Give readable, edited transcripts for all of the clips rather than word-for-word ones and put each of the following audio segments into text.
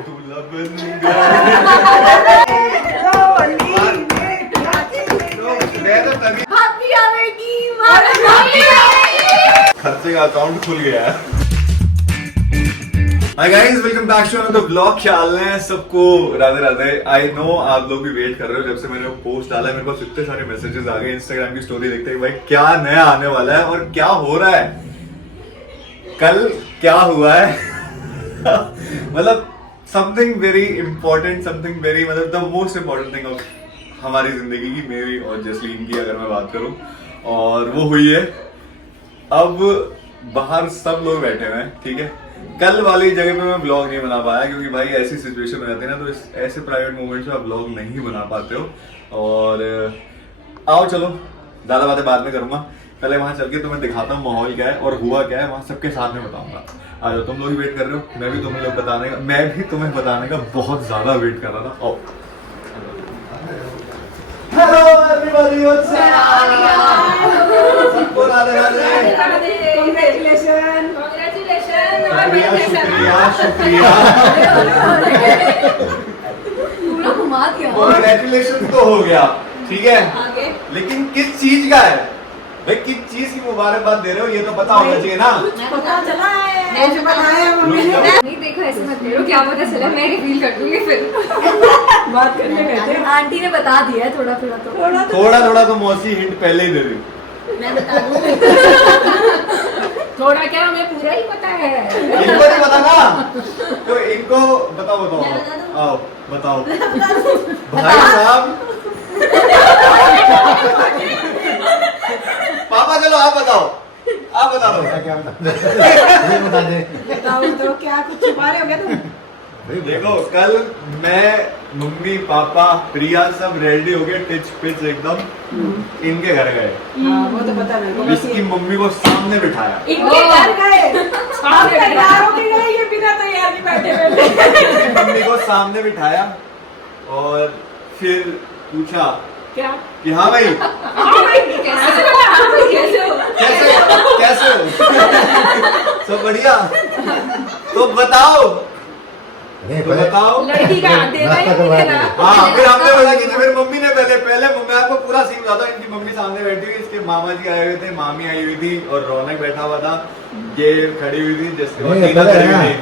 दूल्हा बन गए। खर्चे का अकाउंट खुल गया है। Hi guys, welcome back to another blog. क्या हाल है सबको? राधे राधे। आई नो आप लोग भी वेट कर रहे हो। जब से मैंने वो पोस्ट डाला है मेरे पास इतने सारे मैसेजेस आ गए इंस्टाग्राम की स्टोरी देखते हैं भाई क्या नया आने वाला है और क्या हो रहा है। कल क्या हुआ है मतलब something very important, something very मतलब the most important thing of हमारी जिंदगी की, मेरी और जसलीन की अगर मैं बात करूं, और वो हुई है। अब बाहर सब लोग बैठे हुए हैं, ठीक है। कल वाली जगह पे मैं ब्लॉग नहीं बना पाया क्योंकि भाई ऐसी सिचुएशन हो जाती है ना, तो ऐसे प्राइवेट मोमेंट्स में आप ब्लॉग नहीं बना पाते हो। और आओ चलो, ज्यादा बातें बाद में करूंगा, पहले वहां चल के तुम्हें दिखाता हूँ माहौल क्या है और हुआ क्या है, वहां सबके साथ में बताऊंगा। आ जाओ, तुम लोग भी वेट कर रहे हो, मैं भी तुम्हें बताने का बहुत ज्यादा वेट कर रहा था। आओ। Hello everybody, what's up? Radhe Radhe. Congratulation. शुक्रिया। पूरा घुमा दिया। कांग्रेचुलेशन तो हो गया, ठीक है, आगे लेकिन किस चीज का है भाई? किस चीज की मुबारकबाद दे रहे हो ये तो पता होना चाहिए ना। पता चला है, मुझे बताया मम्मी ने। नहीं देखो, ऐसे मत करो, क्या पता चला, मैं रिवील कर दूंगी फिर। बात करने कहते हैं। आंटी ने बता दिया है थोड़ा थोड़ा तो मौसी हिंट पहले ही दे दी। मैं बता दूंगी। थोड़ा क्या, हमें पूरा ही पता है। इनको नहीं पता ना, तो इनको बताओ। आओ बताओ भाई साहब। पापा चलो आप बताओ क्या बता दे। बताओ तो क्या कुछ छुपा रहे हो क्या तुम? देखो, कल मैं, मम्मी, पापा, प्रिया सब रेडी हो गए, टिच पिच एकदम, इनके घर गए। वो तो पता मेरे को। इसकी मम्मी को सामने बिठाया। इनके घर गए, हम तैयार होके गए, ये बिना तैयार नहीं बैठे हुए। इसकी मम्मी को सामने बिठाया और फिर पूछा क्या कि हाँ भाई कैसे हो सब बढ़िया, तो बताओ लड़की का देना ही नहीं देना। हाँ, फिर हमने बोला कि फिर मम्मी ने पहले मम्मी, आपको पूरा सीन बताता हूं। इनकी मम्मी सामने बैठी हुई, इसके मामा जी आए हुए थे, मामी आई हुई थी और रौनक बैठा हुआ था, ये खड़ी हुई थी जिसके।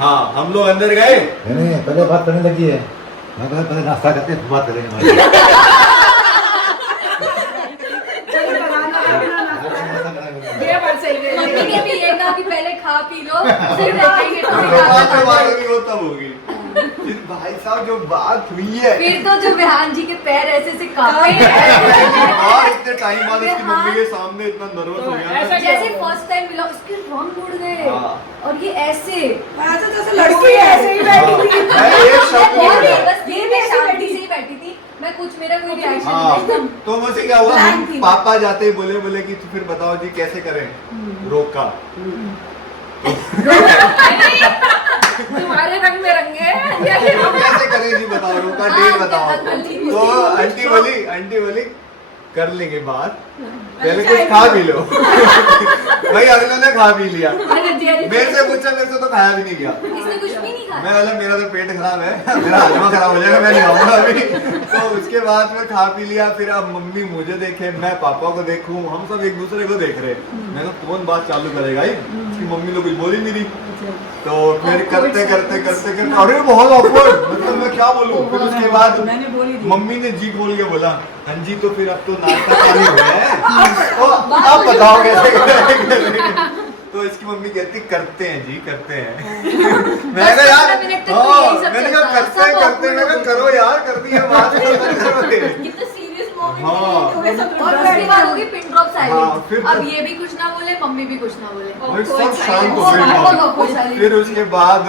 हाँ, हम लोग अंदर गए। नहीं, पहले बात करने लगी है। मैं कहा पहले नाश्ता करते हैं, बात करेंगे। मम्मी ने भी ये कहा कि पहले खा पी लो, फिर देखेंगे तब होगी। फिर भाई साहब जो बात हुई है, फिर तो जो विहान जी के पैर ऐसे कांपे और इतने टाइम बाद इसकी मम्मी के सामने इतना नर्वस हो गया, जैसे फर्स्ट टाइम मिला उसके रंग उड़ गए। और ये ऐसे जैसे लड़की ऐसे ही बैठी थी। बस ये मैं शांति से ही बैठी थी, मैं कुछ, मेरा कोई रिएक्शन नहीं। तो मुझे क्या हुआ, पापा जाते ही बोले कि तो फिर बताओ जी कैसे करें, रोका। तुम्हारे रंग में रंगे कैसे करें जी बताओ, रोका, डेट बताओ। तो आंटी बोली कर लेंगे बात, पहले कुछ खा भी लो। भाई अगले ने खा भी लिया, मेरे से पूछा, मेरे से तो खाया भी नहीं गया। इसने कुछ भी नहीं खाया। मैं बोला मेरा तो पेट खराब है, मेरा हजमा खराब हो जाएगा, मैं नहीं खाऊंगा अभी। तो उसके बाद में खा पी लिया। फिर अब मम्मी मुझे देखे, मैं पापा को देखूं, हम सब एक दूसरे को देख रहे। मैं तो कौन बात चालू करेगा, इसकी मम्मी तो कुछ बोल ही नहीं रही। तो फिर करते अरे बहुत ऑकवर्ड, मतलब मैं क्या बोलूं। फिर उसके बाद मम्मी ने जी खोल के बोला, हाँ जी तो फिर अब तो नाश्ता पानी हो गया है, तो आप बताओ कैसे करेंगे। तो इसकी मम्मी कहती करते हैं जी, करते हैं। मैं कहा यार, मैंने कहा करते, मैं कहा करो यार, कर दिया बात। कितना सीरियस मोमेंट। और उसके बाद होगी पिन ड्रॉप साइलेंस। अब ये भी कुछ ना बोले, मम्मी भी कुछ ना बोले, सब शांत हो गए। फिर उसके बाद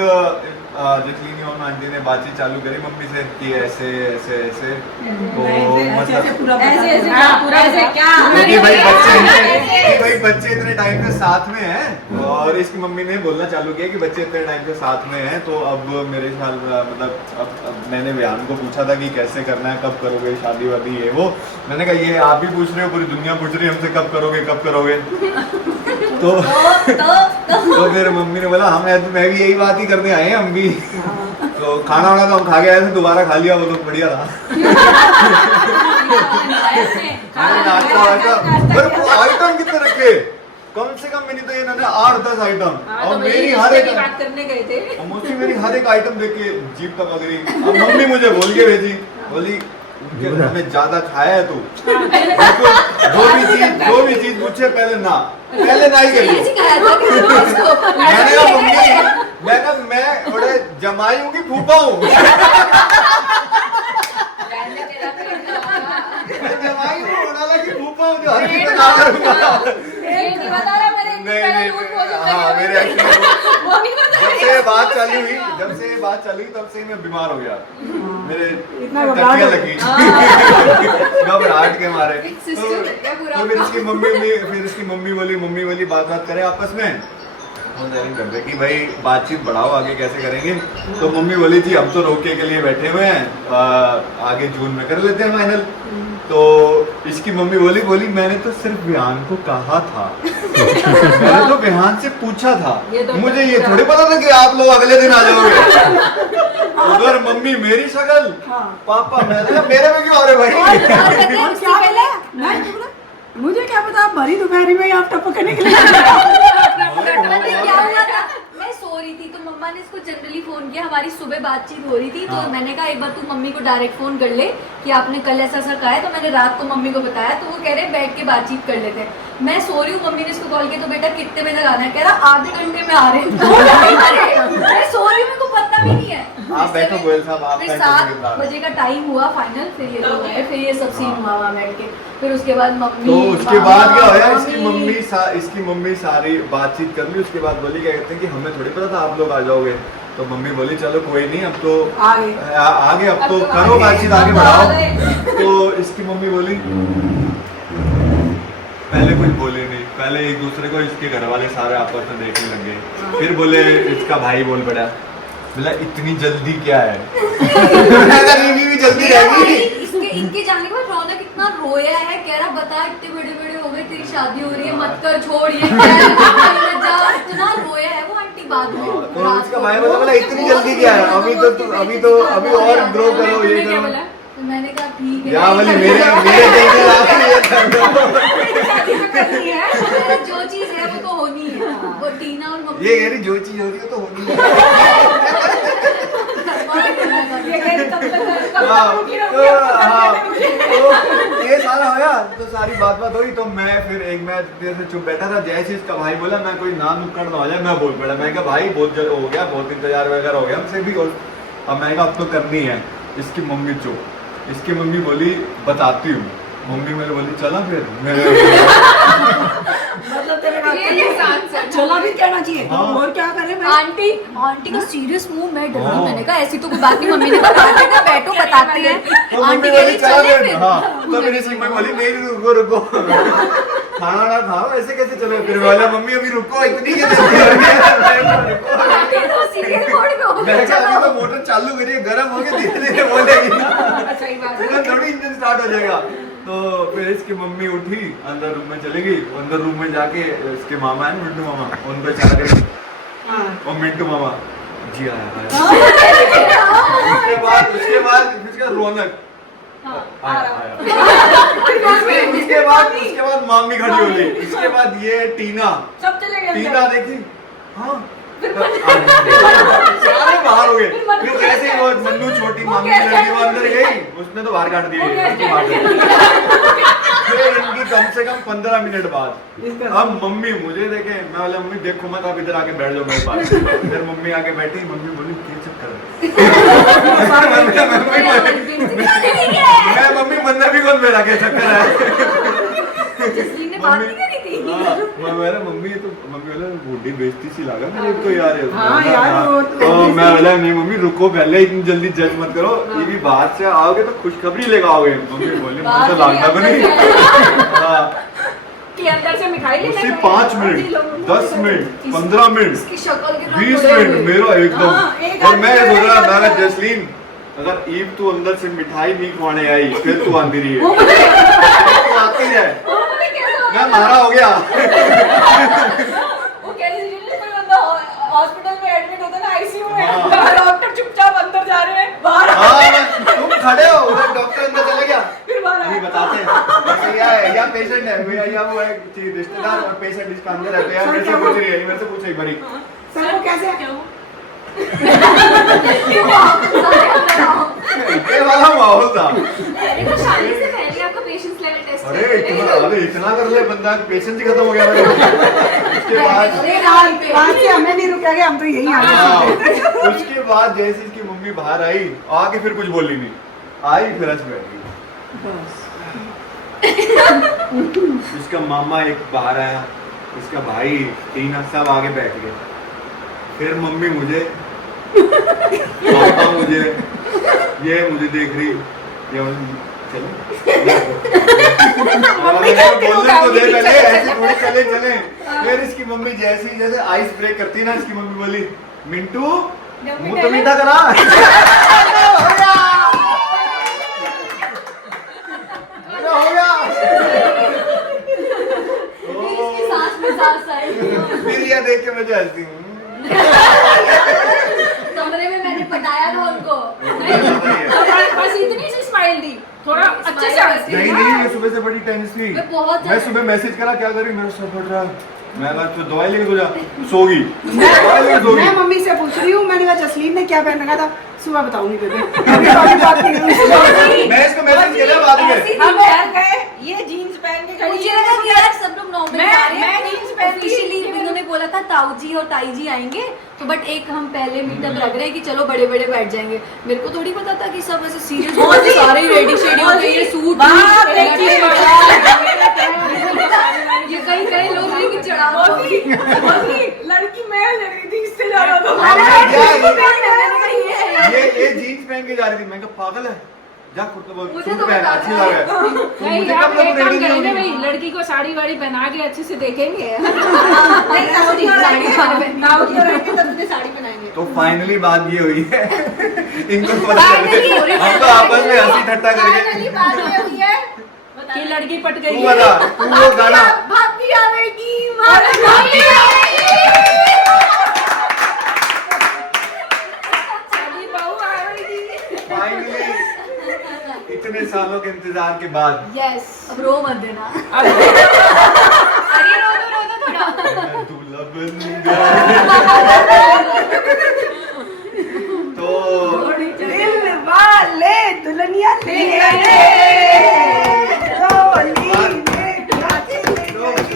जसलीन और आंटी ने बातचीत चालू करी मम्मी से कि ऐसे ऐसे ऐसे, तो मतलब भाई बच्चे इतने टाइम से साथ में हैं, और इसकी मम्मी ने बोलना चालू किया कि बच्चे इतने टाइम से साथ में हैं, तो अब मेरे ख्याल मतलब अब मैंने विहान को पूछा था कि कैसे करना है, कब करोगे शादी वादी ये वो। मैंने कहा ये आप भी पूछ रहे हो, पूरी दुनिया पूछ रही है हमसे कब करोगे। तो फिर मम्मी ने बोला मैं भी यही बात ही करने आए हैं हम भी। तो खाना वाना तो हम खा के आए थे, दोबारा खा लिया, वो तो बढ़िया था। नाश्ता वाश्ता, अरे वो आइटम कितने रखे, कम से कम मैंने तो ये ना 8-10 आइटम, और मेरी हर एक बात करने गए थे। मोस्टली मेरी हर एक आइटम देख के जीभ तक लग रही। अब मम्मी मुझे बोल के भेजी, बोली हमें ज्यादा खाया है तू, जो भी चीज मुझे पहले ना ही करियो। मैंने कहा मम्मी, मैं बड़े जमाई हूँ कि फूफा हूँ? जमाई हूँ कि फूफा हूँ जो हर चीज में खा करूँगा। नहीं, हाँ मेरे जब से ये बात चालू हुई तब से मैं बीमार हो गया, मेरे टट्टियाँ लगी घबराहट के मारे। तो फिर इसकी मम्मी बोली बात करें आपस में, करते कि भाई बातचीत बढ़ाओ, आगे कैसे करेंगे। तो मम्मी बोली थी हम तो रोके के लिए बैठे हुए हैं, आगे जून में कर लेते हैं फाइनल। तो इसकी मम्मी बोली मैंने तो सिर्फ विहान को कहा था, मैंने तो विहान से पूछा था, मुझे ये थोड़ी पता था कि आप लोग अगले दिन आ जाओगे। अगर मम्मी मेरी शक्ल, पापा मेरे में क्यों आ रहे भाई? मुझे क्या पता, आप भरी दोपहरी में आप टपकने के लिए क्या हुआ था, मैं सो रही थी तो मम्मा ने इसको जनरली फोन किया, हमारी सुबह बातचीत हो रही थी, तो मैंने कहा एक बार तू मम्मी को डायरेक्ट फोन कर ले कि आपने कल ऐसा कहा है। तो मैंने रात को मम्मी को बताया, तो वो कह रहे बैठ के बातचीत कर लेते हैं। मैं सो रही हूँ, मम्मी ने इसको कॉल किया, तो बेटा कितने बजे तक आना है? कह रहा आधे घंटे में आ रहे हैं। मैं सो रही हूँ, मेरे को पता भी नहीं है। आप बैठो गोयल साहब, आप फिर 7 बजे का टाइम हुआ फाइनल, फिर ये लोग गए, फिर ये सब सीन हुआ वहाँ बैठ के। फिर उसके बाद मम्मी, तो उसके बाद क्या होया, इसकी मम्मी सारी बातचीत कर ली। उसके बाद बोली क्या कहते हैं कि हमें थोड़ी पता था आप लोग आ जाओगे। तो मम्मी बोली चलो कोई नहीं, अब तो आगे अब तो करो बातचीत, आगे बढ़ाओ। तो इसकी मम्मी बोली, पहले कुछ बोले नहीं, पहले एक दूसरे को इसके घर वाले सारे आपस में देखने लग गए। फिर बोले इसका भाई बोल पड़ा, बोला इतनी जल्दी क्या है? भी जल्दी रहेगी। इनके जाने के बाद रौनक इतना रोया है, कह रहा बता इतने बड़े हो गए, तेरी शादी हो रही है, मत कर, छोड़ ये, इतना रोया है वो आंटी बाद में। तो इसका भाई बोला इतनी जल्दी क्या है, अभी और ग्रो करो, ये करो। तो मैंने कहा ठीक है, या बोली मेरे जो चीज है वो तो होनी है, वो टीना और मम्मी ये जो चीज हो रही है तो होनी है। तो ये सारा होया, तो सारी बात हुई। तो मैं फिर मैं देर से चुप बैठा था, जैसे इसका भाई बोला मैं कोई नाम नुक्कड़ ना हो जाए, मैं बोल पड़ा। मैं कहा भाई बहुत हो गया, बहुत इंतजार वगैरह हो गया हमसे भी, और अब मैं कहा अब तो करनी है। इसकी मम्मी चुप, इसकी मम्मी बोली बताती हूँ। मम्मी मेरे बोली चला फिर मतलब तेरे चला भी कहना चाहिए। और क्या करे आंटी का सीरियस मुंह, मैं डर गई। मैंने कहा ऐसी तो कोई बात नहीं, मम्मी ने कहा बैठो बताते हैं। आंटी कह रही चले फिर। तो मेरी सिंह बोली नहीं रुको खाना ना खाओ, ऐसे कैसे चले? फिर बोला मम्मी अभी रुको, इतनी तो मोटर चालू करिए, गर्म हो गया, धीरे धीरे बोलेगी, थोड़ी इंजन स्टार्ट हो जाएगा। तो फिर इसकी मम्मी उठी, अंदर रूम में चली गई। अंदर रूम में जाके इसके मामा है मिंटू मामा, उनको चला गई। और मिंटू मामा जी आया। उसके बाद रौनक उसके बाद मामी खड़ी हो गई। उसके बाद ये टीना, सब चले गए, टीना देखी, हाँ सारे बाहर हो गए। फिर जैसे वो मन्नू छोटी मामी की लड़की वो अंदर गई, उसने तो बाहर काट दी। फिर इनकी कम से कम 15 मिनट बाद अब मम्मी मुझे देखे, मैं बोला मम्मी देखो मत, आप इधर आके बैठ जाओ मेरे पास। फिर मम्मी आके बैठी, मम्मी बोली क्या चक्कर है? मम्मी मन्ना भी कौन मेरा क्या चक्कर है? मम्मी तो बूढ़ी बेइज्जती सी लगा मेरे को यार। तो मैं बोला नहीं मम्मी रुको, पहले इतनी जल्दी जज मत करो, ये भी बाहर से आओगे तो खुशखबरी लेकर आओगे। मम्मी बोली मुझे तो लागना भी नहीं कि अंदर से मिठाई लेने सिर्फ 5 मिनट, 10 मिनट, 15 मिनट, 20 मिनट मेरा एकदम। और मैं बोल रहा मैं जसलीन अगर ईब तू अंदर से मिठाई नहीं खवाने आई फिर तू आती रही है, तू आती है, मैं मारा हो गया। वो कह रही थी कोई बंदा हॉस्पिटल में एडमिट होता है ना, आईसीयू में, डॉक्टर चुपचाप अंदर पेशेंट है भैया, या वो है रिश्तेदार और पेशेंट इसका अंदर रहते हैं। मेरे से पूछ रही है, मेरे से पूछ एक बारी सर वो कैसे ये वाला माहौल था। अरे तो शादी से पहले आपका पेशेंस लेवल टेस्ट अरे इतना कर ले बंदा, पेशेंस ही खत्म हो गया मेरा। उसके बाद आज से हमें नहीं रुकेंगे, हम तो यही आ गए। उसके बाद जैसे इसकी मम्मी बाहर आई, आके फिर कुछ बोली नहीं, आई फिर हंस बैठ गई। इसका मामा एक बाहर आया, इसका भाई, तीन सब आगे बैठ गए। फिर मम्मी मुझे, पापा मुझे, ये मुझे देख रही, ये बोलने तो दे पहले, ऐसे थोड़ी चले चले। फिर इसकी मम्मी जैसे आइस ब्रेक करती है ना, इसकी मम्मी बोली, मिंटू मुंह तो मीठा करा। हो गया। इसकी सांस में सांस आई। फिर यह देख के मुझे हंसी हूँ। कमरे में मैंने पटाया था उनको। बस इतनी सी स्माइल दी, थोड़ा अच्छे से हंसी। नहीं मैं सुबह से बड़ी टेंस थी। मैं सुबह मैसेज करा, क्या करी, मेरा सर फट रहा है। मैं कहा तो दवाई लेके सो जा, सोगी। मैं मम्मी से पूछ रही हूँ, मैंने कहा जसलीन ने क्या पहन रखा था, सुबह बताऊंगी बेबे। अभी बात नहीं हुई। मैं इसको मैसेज किया बाद में। हम पहन गए, ये जीन्स पहन के खड़ी मुझे है। लगा कि यार सब लोग नॉर्मल मैं- जा रहे हैं। मैं जीन्स पहन ली। Officially इन्होंने बोला था ताऊ जी और ताई जी आएंगे, तो बट एक हम पहले मीटअप रख रहे हैं कि चलो बड़े बड़े बैठ जाएंगे। मेरे को थोड़ी पता था कि सब ऐसे सीरियस मौसी, सारे रेडी शेडी हो गए, ये सूट बाप रे, ये कहीं कहीं लोग लेके चढ़ा दो। लड़की मैं लग रही थी, इससे ज्यादा तो ये जीन्स पहन के जा रही थी। मैं कहा पागल है, जा कुर्ता मुझे सूट तो पहन, बता अच्छी दो। लग रहा है। तो नहीं मुझे आप कब तक एक काम रेडी नहीं करेंगे होगी? भाई, लड़की को साड़ी वाड़ी बना के अच्छे से देखेंगे। तो फाइनली बात ये हुई है। इनको पता चले, हम तो आपस में हंसी ठट्टा करके। कि लड़की पट गई तू बता, तू वो गाना भाभी आवेगी, बहू आवेगी। फाइनली इतने सालों के इंतजार के बाद यस, अब रो मत देना। अरे रो दो थोड़ा। मैं दूल्हा बन गया। तो दिल वाले दुल्हनिया ले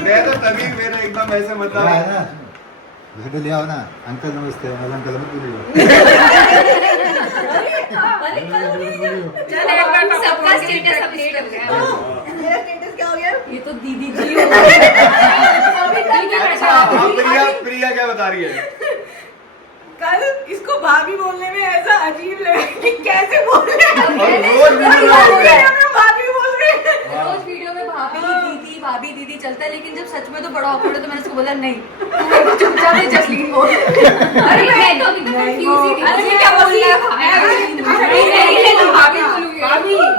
मैं तो तभी मेरा एकदम ऐसे क्या मतलब है ना, घर पे ले आओ ना, अंकल नमस्ते, अंकल मत बोलिए। सबका स्टेटस अपडेट हो गया। ये तो दीदी जी हो हाँ, प्रिया क्या बता रही है? कल इसको भाभी बोलने में ऐसा अजीब लगा कि कैसे बोल रहे हैं। और रोज वीडियो में बोलते हैं। भाभी बोल रहे हैं। रोज वीडियो में भाभी दीदी चलता है, लेकिन जब सच में तो बड़ा ऑकवर्ड है, तो मैंने उसको बोला नहीं तू मेरे को चुपचाप से जसलीन बोल। अरे मैं तो अभी तक कंफ्यूज ही थी। अरे क्या बोल रही है?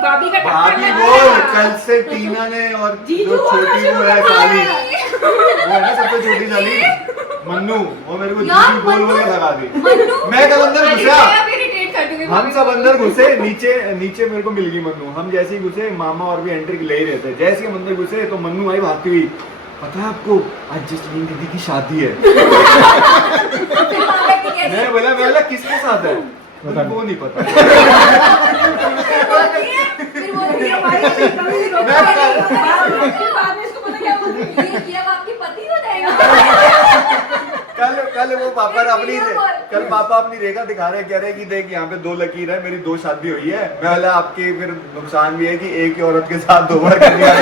भाभी का भाभी बोल, कल से टीना ने और जो छोटी वो है साली, वो है ना सबसे छोटी साली, मन्नू, वो मेरे को यार, जीजी बोल के लगा दी। मन्नू? मैं कल अंदर घुसा, इरिटेट कर दूंगी हम सब अंदर घुसे, नीचे मेरे को मिल गई मन्नू। हम जैसे ही घुसे, मामा और भी एंट्री ले ही रहे थे। जैसे ही हम अंदर घुसे तो मन्नू आई भागती हुई, पता है आपको आज जसलीन दीदी की शादी है। मैं बोला किसके साथ है? वो नहीं पता। फिर बोलती है भाई बाद में इसको पता क्या बोल रही है? ये किया वो आपके पति हो जाएगा। कल वो पापा अपनी रेखा दिखा रहे, कह रहे कि देख यहाँ पे 2 लकीर है, मेरी 2 शादी हुई है। मैं बोला आपके फिर नुकसान भी है कि एक ही औरत के साथ 2 बार कर दिया।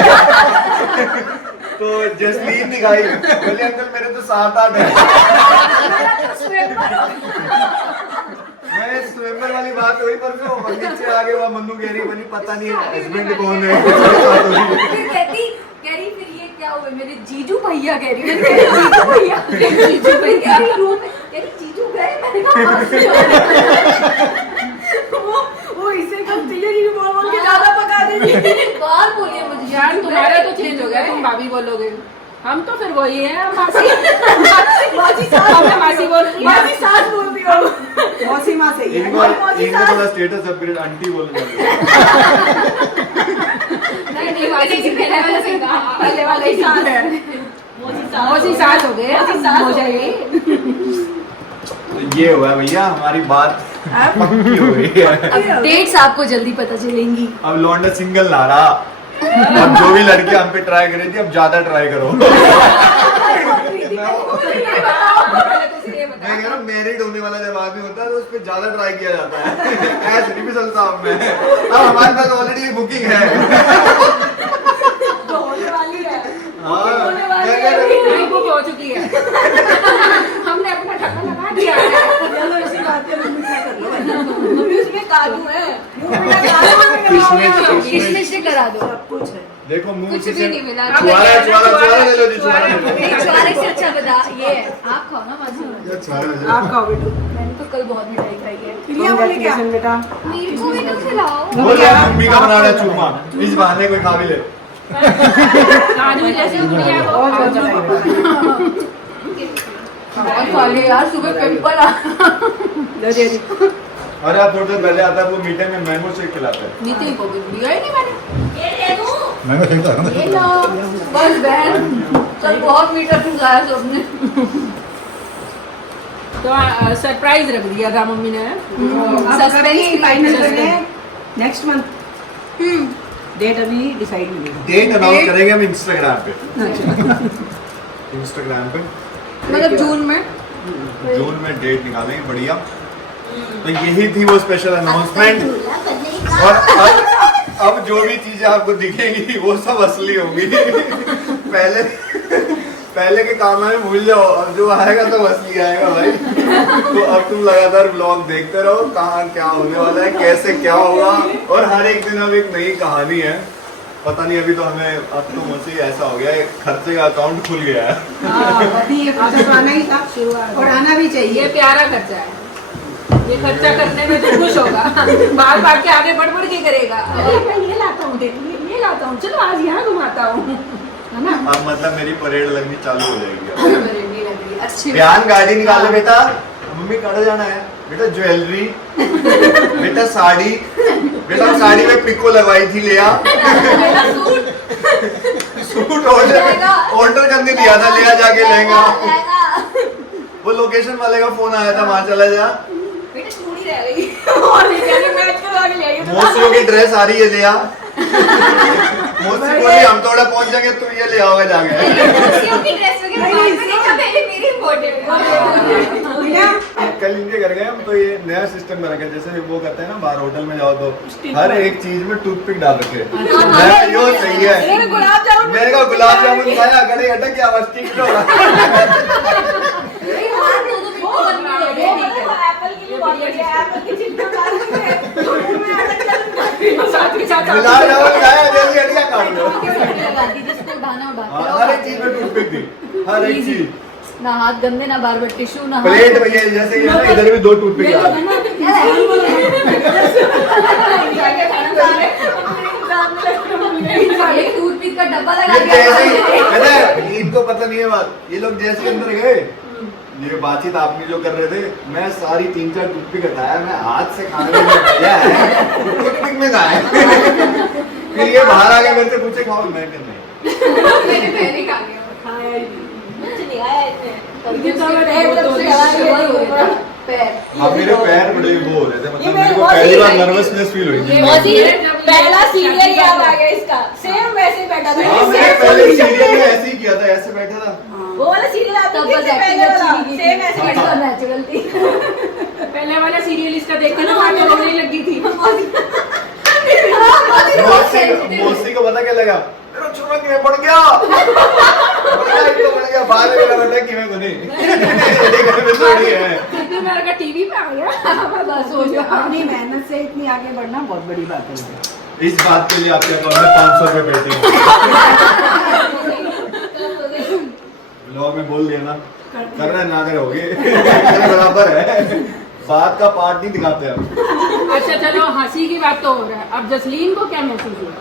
तो जसलीन दिखाई, बोले अंकल मेरे तो 7-8 है। मैं स्वयंवर वाली बात हुई परसों, और नीचे आगे वो मन्नू कह रही बनी पता नहीं हस्बैंड कौन है। फिर कह रही फिर ये क्या हुआ, मेरे जीजू भैया कह रही है। जीजू भैया रूम में कह रही जीजू गए, मैंने कहा हाँ, सही हो। वो इसे कम चाहिए बोल के ज्यादा पका देगी। बार बोलिए मुझे यार जीजू तुम्हारा गए, तो चेंज हो जीजू गया, गए। तुम भाभी बोलोगे। हम तो फिर वही है मासी मासी बोल रही है। मासी सास बोल रही हो। मौसी माँ सही है। इनको थोड़ा स्टेटस अपग्रेड आंटी बोलने लगे। नहीं मासी लेकिन पहले वाला सही था। पहले वाला ही सास है। मौसी सास हो गए, हो जाएगी। तो ये हुआ भैया हमारी बात पक्की हो गई है। अब डेट्स आपको जल्दी पता चलेंगी। अब लौंडा सिंगल ना रहा। अब जो भी लड़की हम पे ट्राई कर रही थी अब ज्यादा ट्राई करो। मैं कह रहा हूँ मैरिड होने वाला जब आदमी होता है तो उस पर ज्यादा ट्राई किया जाता है। ऐसे नहीं भी चलता अब मैं। अब हमारे पास ऑलरेडी बुकिंग है। तो होने वाली है। हाँ, होने वाली मैं है, कह रहा हूँ, अभी बुक हो चुकी है। हमने अपना ठप्पा लगा दिया है। चलो इसी बात पे मीठा कर लो। इसमें काजू है। किशमिश से करा दो। सब कुछ है। देखो मुंह कुछ से भी नहीं मिला। छुआरा ले लो जी, छुआरा ले लो। नहीं, छुआरे से अच्छा बता ये है। आप खाओ ना मासी। ये छुआरा ले लो। आप खाओ बेटू। मैंने तो कल बहुत मिठाई खाई है। प्रिया बोले क्या? बेटा। मेरे को भी तो खिलाओ। बोल रहा है मम्मी का बना रहा है चूरमा। इस बहाने कोई खा भी ले। काजू जैसे प्रिया को बहुत खा लिया यार, सुबह पिंपल आ। अरे आप थोड़ी देर पहले आता है वो मीठे में मैंगो शेक खिलाते हैं। नितिन को भी दिया ही नहीं मैंने। मैंगो शेक तो ये लो, बस बहन कल बहुत मीठा खिलाया सबने। तो सरप्राइज रख दिया था मम्मी ने। सस्पेंस फाइनल करने नेक्स्ट मंथ। डेट अभी डिसाइड नहीं हुई। डेट अनाउंस करेंगे हम इंस्टाग्राम पे। इंस्टाग्राम पे मतलब जून में। जून में डेट निकालेंगे बढ़िया। तो यही थी वो स्पेशल अनाउंसमेंट। और अब जो भी चीजें आपको दिखेंगी वो सब असली होंगी। पहले के काम में भूल जाओ, अब जो आएगा तो असली आएगा भाई। तो अब तुम लगातार ब्लॉग देखते रहो कहाँ क्या होने वाला है, कैसे क्या होगा। और हर एक दिन अब एक नई कहानी है। पता नहीं अभी तो हमें अब तो मुझसे ऐसा हो गया है खर्चे का अकाउंट खुल गया है। अभी ये खर्चा तो आना ही था और आना भी चाहिए। ये प्यारा खर्चा है। ये खर्चा करने में तो खुश होगा। बार बार के आगे बढ़ बढ़ के करेगा। मैं ये लाता हूँ, ये लाता हूँ, चलो आज यहाँ घुमाता हूँ, है ना? अब मतलब मेरी परेड लगनी चालू हो जाएगी। अच्छी ध्यान गाड़ी निकालो बेटा। मम्मी कहाँ जाना है बेटा? ज्वेलरी बेटा, साड़ी बेटा, साड़ी में पिको लगवाई थी ले आ। सूट ऑर्डर करने दिया था, ले आ जाके लहंगा। वो लोकेशन वाले का फोन आया था, वहाँ चला जा। बेटा चूड़ी रह गई और ये कहने मैच करवा के ले आई तो मोसियों की ड्रेस आ रही है, ले आ। मोसी बोली हम थोड़ा पहुंच जाएंगे, तुम ये ले आओगे जाके। कल इनके घर गए हम तो ये नया सिस्टम बना के, जैसे वो करते हैं ना बाहर होटल में जाओ तो हर एक चीज में टूथपिक डाल रखे। मैं यो सही है। गुलाब जामुन मैंने कहा गुलाब जामुन खाया, गड़े अटक गया, बस ठीक हो रहा। गुलाब जामुन खाया, जल्दी हटिया काट लो। हर एक चीज में टूथपिक थी, हर एक चीज। ना हाथ गंदे, ना बार बार टिश्यू, ना प्लेट भैया जैसे ये ना, इधर भी 2 टूथपिक आ टूथपिक का डब्बा लगा ये जैसे ही इनको पता नहीं है बात, ये लोग जैसे अंदर गए, ये बातचीत आपने जो कर रहे थे, मैं सारी 3-4 टूथपिक हटाया, मैं हाथ से खाने में भैया है टूथपिक में कहा है। फिर ये बाहर आके मेरे से पूछे खाओ, मैं नहीं। मैंने पहले खा लिया। खाया ही नहीं। कुछ नहीं आया इसमें। हाँ मेरे पैर बड़े वो हो रहे थे, मतलब ये मेरे को बहुत पहली ही बार है। नर्वसनेस फील हुई थी। पहला सीरियल याद आ गया इसका, सेम वैसे बैठा था। हाँ मैंने पहले सीरियल में ऐसे ही किया था, ऐसे बैठा था। वो वाला सीरियल आता तब था बस इससे पहले एक्टिंग वाला, अच्छी सेम ऐसे बैठा था। नेचुरल थी। पहले वाला सीरियल इसका देखा ना, वहाँ तो रोने लगी थी। मौसी को पता क्या लगा, मेरा छुरा किਵੇਂ पड़ गया, पड़ गया बाद में मेरा बेटा किਵੇਂ बने। ये घर में थोड़ी है। कितने मेरा का टीवी पे आ गया। बस हो गया। अपनी मेहनत से इतनी आगे बढ़ना बहुत बड़ी बात है। इस बात के लिए आपके अकाउंट में 500 रुपए भेजेंगे। ब्लॉग में बोल दिया ना, कर रहे ना करोगे बराबर है, बात का पार्ट नहीं दिखाते हम। अच्छा चलो, हंसी की बात तो हो रहा है, अब जसलीन को क्या महसूस हुआ?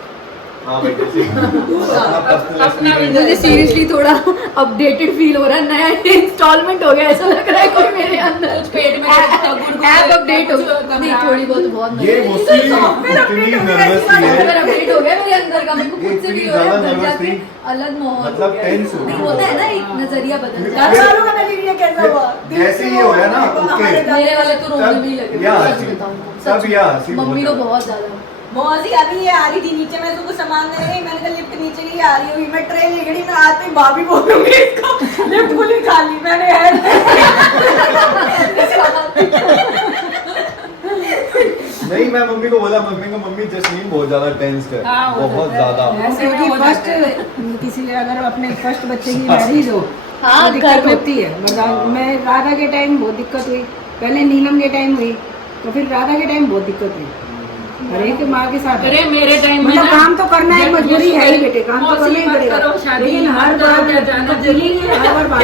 हाँ भाई जैसे अपना भी मुझे सीरियसली थोड़ा अपडेटेड फील हो रहा है, नया इंस्टॉलमेंट हो गया, ऐसा लग रहा है कोई मेरे अंदर पेट में ऐप अपडेट हो नहीं, थोड़ी बहुत ये मोस्टली इतनी नर्वस थी है, अपडेट हो गया मेरे अंदर का, मेरे को खुद से भी हो रहा है अंदर जाके अलग माहौल मतलब टेंस हो नहीं गई। होता है ना, एक नजरिया बदल फिर- जाता है। वालों का नजरिया कैसा हुआ? जैसे ही हो गया ना, ओके। मेरे वाले तो रोने में ही लगे, तब या सच हंसी, बताऊं तब या हंसी मम्मी बहुत को बहुत ज्यादा बहुत ही अभी ये आ रही थी नीचे, मैं उसको सामान दे रही, मैंने कहा लिफ्ट नीचे की आ रही हुई, मैं ट्रे ले गई, मैं आते ही भाभी बोलूंगी इसको लिफ्ट खुली खाली, मैंने नहीं, मैं मम्मी को बोला, मम्मी जस्मीन बहुत ज्यादा टेंस्ड है, हाँ, हो बहुत जाता है। ज्यादा। ऐसे क्योंकि हो फर्स्ट जाता है। किसी अगर अपने फर्स्ट बच्चे की मैरिज हो हाँ, तो दिक्कत घर में- होती है। मतलब मैं राधा के टाइम बहुत दिक्कत हुई, पहले नीलम के टाइम हुई, तो फिर राधा के टाइम बहुत दिक्कत हुई। हर एक माँ के साथ है। अरे मेरे टाइम में मतलब ना, काम तो करना है, जब मजबूरी है ही ये बेटे, काम तो मौसी करना ही मत पड़ेगा, करो शादी, लेकिन हर मत बार करो, जाना तो जरूरी दिल्ली है। हर बार बात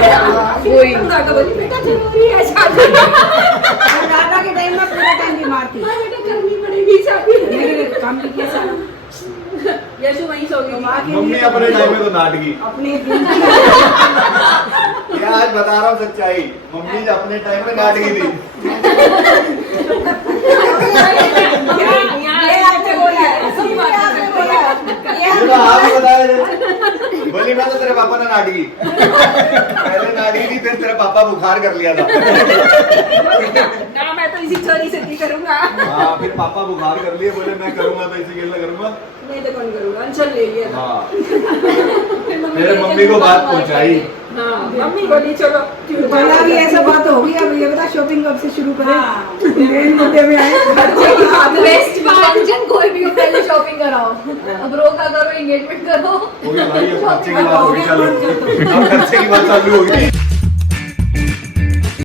वही बेटा जरूरी है शादी, राधा के टाइम में पूरा टाइम बीमार थी, बेटा करनी पड़ेगी शादी। लेकिन काम भी किया सारा। यशु वहीं सो गई थी। माँ के मम्मी लिए अपने टाइम में तो नाटकी, अपने दिन ये आज बता रहा हूँ सच्चाई, मम्मी अपने टाइम में नाटकी थी। ये आपने बोला है, ये आपने बोला है, ये ये तो आप ही बताया थे। बोली मैं तो तेरे पापा ने नाटकी, पहले नाटकी थी, फिर तेरे पापा बुखार कर लिया था। ना मैं तो इसी चोरी से नहीं करूंगा। हाँ, फिर पापा बुखार कर लिए, बोले मैं करूंगा तो इसी खेलना करूंगा। नहीं तो कौन करूंगा, अंचल ले लिया था। हाँ, फिर मेरे मम्मी को बात पहुंचाई। हाँ, मम्मी बोली चलो पहला भी ऐसा बात हो गई, अब ये बता शॉपिंग कब से शुरू करें? हाँ। मेन मुद्दे में आए बेस्ट फंक्शन कोई भी हो, पहले शॉपिंग कराओ, अब रोका करो, एंगेजमेंट करो। हो गया भाई, अब खर्चे की बात होगी, चलो अब खर्चे की बात चालू होगी।